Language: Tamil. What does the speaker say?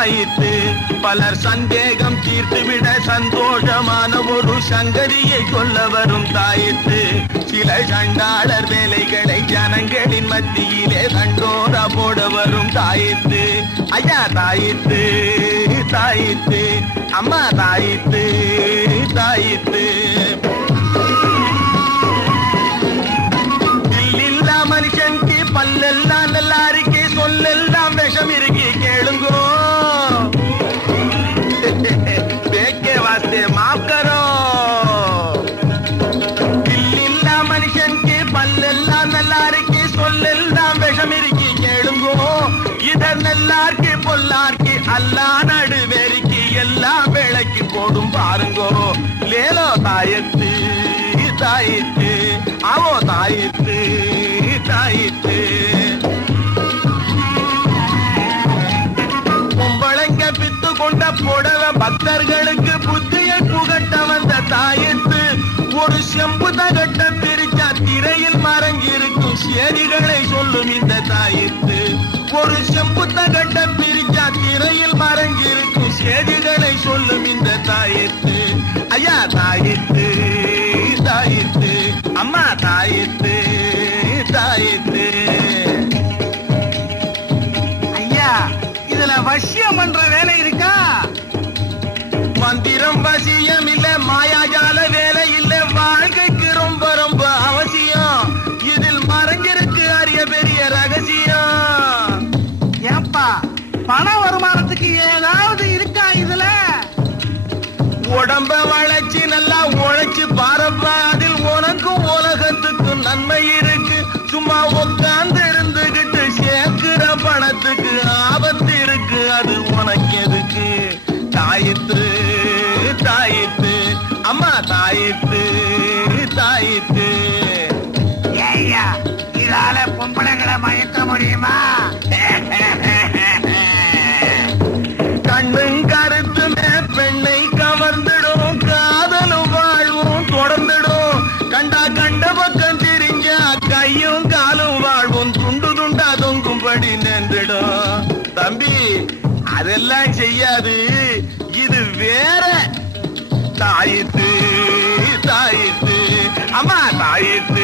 தாயித்து பலர் சந்தேகம் தீர்த்துவிட சந்தோஷமான ஒரு சங்கதியை சொல்ல வரும் தாயித்து சில சண்டாளர் வேலைகளை ஜனங்களின் மத்தியிலே கண்டோரா போட வரும் தாயித்து ஐயா தாயித்து தாயித்து அம்மா தாயித்து தாயித்து இல்லா மனுஷனுக்கு பல்லெல்லாம் நல்லா இருக்கு சொல்லெல்லாம் விஷம் இருக்கு கேளுங்கோ देखे वास्ते माफ करो இல்லா மனுஷனுக்கு பல்லெல்லாம் நல்லா இருக்கு சொல்லெல்லாம் விஷம் இருக்கு கேளுங்கோ இதர் நல்லாருக்கு பொல்லாருக்கு அல்லா நடுவேருக்கு எல்லா வேளைக்கு போடும் பாருங்கோ லேலோ தாயத்து தாயித்து அவோ தாயித்து தாயித்து கும்பளங்க பித்து கொண்ட புடவ பக்தர்களுக்கு புத்தியை புகட்ட வந்த தாயித்து ஒரு செம்பு தகட்ட பிரிச்சா திரையில் மறங்கிருக்கும் சேதிகளை சொல்லும் இந்த தாயித்து ஒரு செம்பு தகட்ட பிரிச்சா திரையில் மறங்கிருக்கும் சேதிகளை சொல்லும் இந்த தாயித்து ஐயா தாயித்து தாயித்து அம்மா தாயித்து தாயித்து ஐயா இதுல வசியம் பண்ற வேலை இருக்கா மந்திரம் வசியம் இல்ல மாயாஜால வேலை இல்ல வாழ்க்கைக்கு ரொம்ப ரொம்ப அவசியம் இதில் மறைஞ்சிருக்கு அரிய பெரிய ரகசியம் ஏப்பா பண வருமானத்துக்கு ஏதாவது இருக்கா இதுல உடம்ப வளைச்சு நல்லா உழைச்சு பாரப்பா அதில் உனக்கும் உலகத்துக்கும் நன்மை இருக்கு சும்மா உட்கார்ந்து இருந்துகிட்டு சேர்க்கிற பணத்துக்கு ஆபத்து இருக்கு அது உனக்கு எதுக்கு தாயித்து தாயித்து அம்மா தாயித்து தாயித்து ஐயா இதால பொம்பளைங்களை மயக்க முடியுமா கண்ணும் கருத்துமே பெண்ணை கவர்ந்துடும் காதலும் வாழ்வும் தொடர்ந்துடும் கண்டா கண்ட பக்கம் திரிஞ்சா கையும் காலும் வாழ்வும் துண்டு துண்டா தொங்கும்படி நின்றுடும் தம்பி அதெல்லாம் செய்யாது இது வேற தாயித்து தாயித்து அம்மா தாயித்து